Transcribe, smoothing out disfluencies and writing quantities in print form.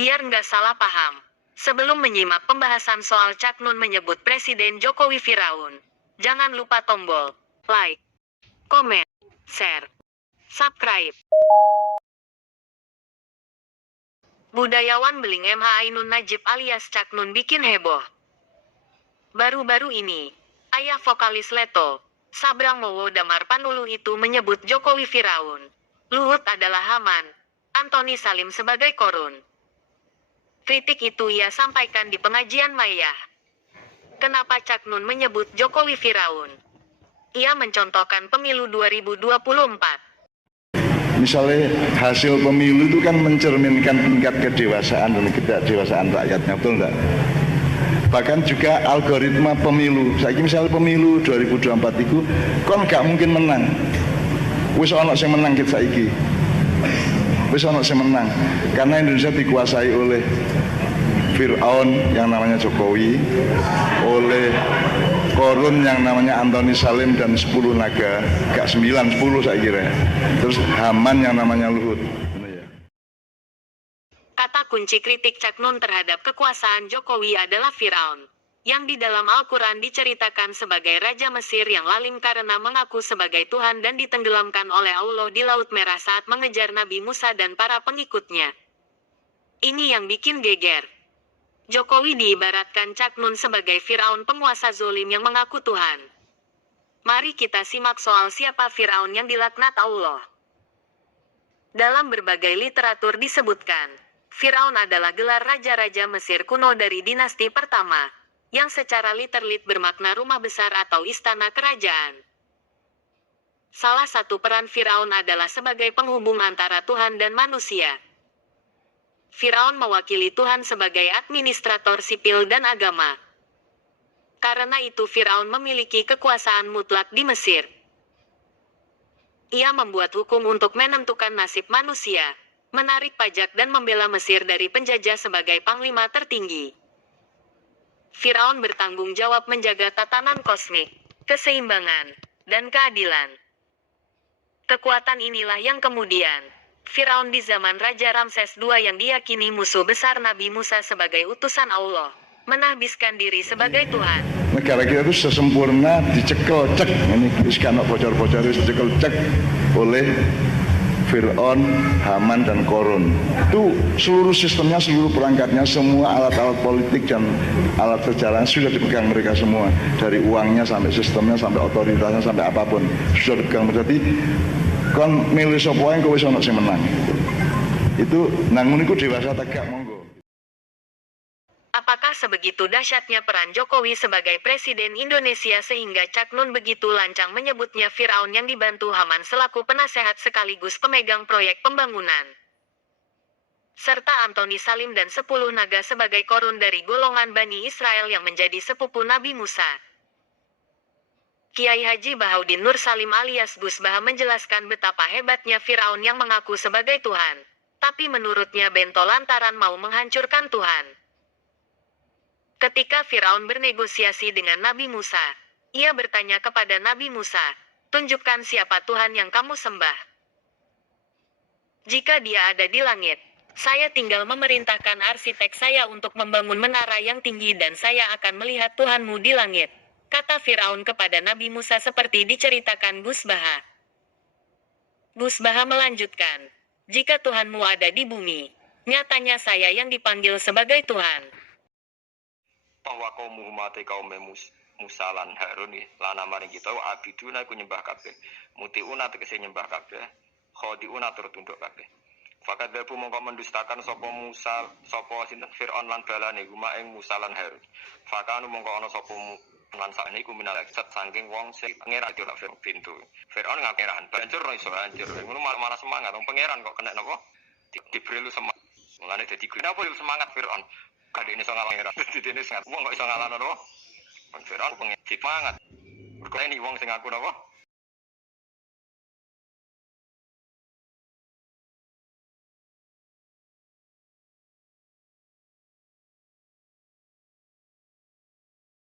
Biar nggak salah paham. Sebelum menyimak pembahasan soal Cak Nun menyebut Presiden Jokowi Firaun, jangan lupa tombol like, komen, share, subscribe. Budayawan Beling MH Ainun Najib alias Cak Nun bikin heboh. Baru-baru ini, ayah vokalis Leto, Sabrang Mowo Damar Panuluh itu menyebut Jokowi Firaun, Luhut adalah Haman, Antoni Salim sebagai korun. Kritik itu ia sampaikan di pengajian Mayah. Kenapa Cak Nun menyebut Jokowi Firaun? Ia mencontohkan pemilu 2024. Misalnya hasil pemilu itu kan mencerminkan tingkat kedewasaan dan ketidakdewasaan rakyatnya, betul enggak? Bahkan juga algoritma pemilu. Misalnya pemilu 2024 itu kon gak mungkin menang. Wis ono sing menang kita saiki. Wis ono sing menang. Karena Indonesia dikuasai oleh Firaun yang namanya Jokowi, oleh korun yang namanya Antoni Salim dan 10 naga, gak 9, 10 saya kira. Terus Haman yang namanya Luhut. Kata kunci kritik Cak Nun terhadap kekuasaan Jokowi adalah Firaun, yang di dalam Al-Quran diceritakan sebagai Raja Mesir yang lalim karena mengaku sebagai Tuhan dan ditenggelamkan oleh Allah di Laut Merah saat mengejar Nabi Musa dan para pengikutnya. Ini yang bikin geger. Jokowi diibaratkan Cak Nun sebagai Firaun penguasa zolim yang mengaku Tuhan. Mari kita simak soal siapa Firaun yang dilaknat Allah. Dalam berbagai literatur disebutkan, Firaun adalah gelar raja-raja Mesir kuno dari dinasti pertama, yang secara literal bermakna rumah besar atau istana kerajaan. Salah satu peran Firaun adalah sebagai penghubung antara Tuhan dan manusia. Firaun mewakili Tuhan sebagai administrator sipil dan agama. Karena itu Firaun memiliki kekuasaan mutlak di Mesir. Ia membuat hukum untuk menentukan nasib manusia, menarik pajak dan membela Mesir dari penjajah sebagai panglima tertinggi. Firaun bertanggung jawab menjaga tatanan kosmik, keseimbangan, dan keadilan. Kekuatan inilah yang kemudian Firaun di zaman Raja Ramses II yang diyakini musuh besar Nabi Musa sebagai utusan Allah, menahbiskan diri sebagai Tuhan. Negara kita itu sesempurna dicekel cek, ini karena bocor-bocor dicekel cek oleh Firaun, Haman, dan Korun. Itu seluruh sistemnya, seluruh perangkatnya, semua alat-alat politik dan alat sejarah sudah dipegang mereka semua. Dari uangnya sampai sistemnya, sampai otoritasnya, sampai apapun sudah dipegang. Jadi kon milih sapa wae kowe wis ono sing menang. Itu nangun iku dewasa tegak monggo. Apakah sebegitu dahsyatnya peran Jokowi sebagai Presiden Indonesia sehingga Cak Nun begitu lancang menyebutnya Firaun yang dibantu Haman selaku penasehat sekaligus pemegang proyek pembangunan? Serta Antoni Salim dan 10 naga sebagai korun dari golongan Bani Israel yang menjadi sepupu Nabi Musa. Kiai Haji Bahaudin Nur Salim alias Gus Baha menjelaskan betapa hebatnya Firaun yang mengaku sebagai Tuhan, tapi menurutnya bento lantaran mau menghancurkan Tuhan. Ketika Firaun bernegosiasi dengan Nabi Musa, ia bertanya kepada Nabi Musa, "Tunjukkan siapa Tuhan yang kamu sembah. Jika dia ada di langit, saya tinggal memerintahkan arsitek saya untuk membangun menara yang tinggi dan saya akan melihat Tuhanmu di langit," kata Firaun kepada Nabi Musa seperti diceritakan Gus Baha. Gus Baha melanjutkan, "Jika Tuhanmu ada di bumi, nyatanya saya yang dipanggil sebagai Tuhan." Bahwa kaum umat kaum Musa lan Harun lana maring kita abiduna iku nyembah kabeh. Mutiuna tegese nyembah kabeh, khodiuna tur tunduk kabeh. Fakat dabu mongko mendustakan sapa Musa, sapa sinten Firaun lan balane guma ing Musa lan Harun. Fakanu mongko ana sapa lan sakne iku minal eksat saking wong sing pangeran ora pintu. Firaun ngakeran, banjur iso hancur. Ngono malah semangat wong pangeran kok kena napa? Diberi lu semangat. Mulane dadi kenapa lu semangat Firaun? Kadek ini so ngalah ngeran, jadi ini sangat, wong kok iso ngalah nopo? Firaun pengen semangat, berkelahi nih wong sing aku nopo?